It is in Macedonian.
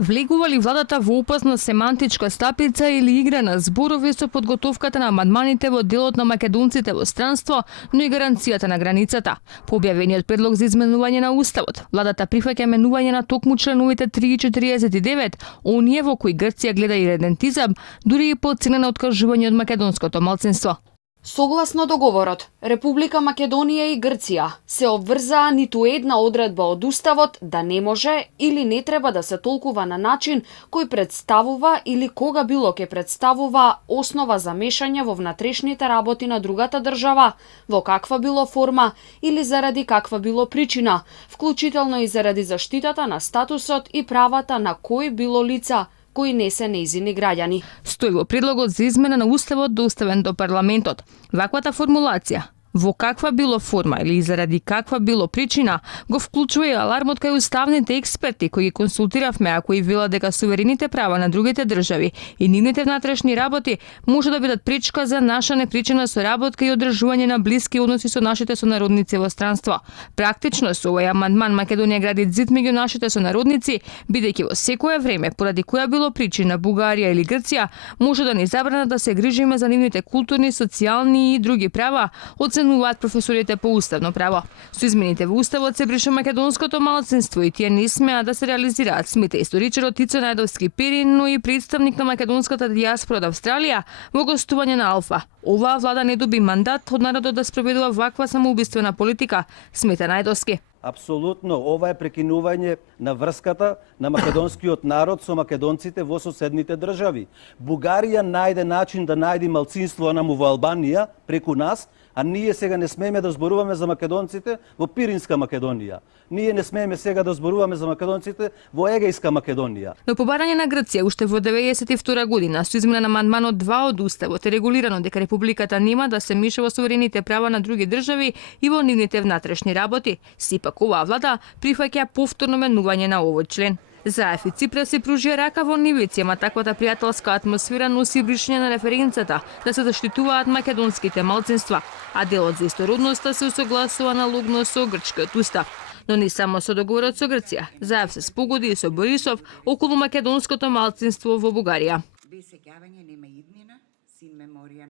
Влегува ли владата во опасна семантичка стапица или игра на зборови со подготовката на амандманите во делот на македонците во странство, но и гаранцијата на границата? По објавениот предлог за изменување на уставот, владата прифаќа менување на токму членовите 3 и 49, оние во кои Грција гледа иредентизам, дури и по цена на откажување од македонското малцинство. Согласно договорот, Република Македонија и Грција се обврзаа ниту една одредба од Уставот да не може или не треба да се толкува на начин кој представува или кога било ќе представува основа за мешање во внатрешните работи на другата држава, во каква било форма или заради каква било причина, вклучително и заради заштитата на статусот и правата на кои било лица кои не се нејзини граѓани. Стои во предлогот за измена на уставот доставен до парламентот. Ваквата формулација во каква било форма или заради каква било причина го вклучува и алармот кај уставните експерти кои ги консултиравме, а кои велат дека суверените права на другите држави и нивните внатрешни работи може да бидат пречка за наша непричина соработка и одржување на блиски односи со нашите сонародници во странство. Практично со овој амандман Македонија гради зид меѓу нашите сонародници, бидејќи во секое време поради која било причина Бугарија или Грција може да ни забранат да се грижиме за нивните културни, социјални и други права, оценуваат професорите по уставно право. Со измените во уставот се брише македонското малцинство и тие не смеат да се реализираат, смета историчарот Тицо Најдовски-Перин, но и представник на македонската дијаспора од Австралија во гостување на Алфа. Оваа влада не доби мандат од народот да спроведува ваква самоубиствена политика, смета Најдовски. Апсолутно, ова е прекинување на врската на македонскиот народ со македонците во соседните држави. Бугарија најде начин да најди малцинство наму во Албанија преку нас, а ние сега не смееме да зборуваме за македонците во Пиринска Македонија. Ние не смееме сега да зборуваме за македонците во Егејска Македонија. Но по барање на Грција уште во 92 година со измена на амандманот 2 од уставот е регулирано дека републиката нема да се меша во суверените права на други држави и во нивните внатрешни работи. Сепак оваа влада прифаќа повторно менување на овој член. Заев и Ципра се пружија рака во нивици, ама таквата пријателска атмосфера носи бришење на референцата да се заштитуваат македонските малцинства, а делот за истородноста се усогласува аналогно со грчкиот устав. Но не само со договорот со Грција, Заев се спогоди и со Борисов околу македонското малцинство во Бугарија.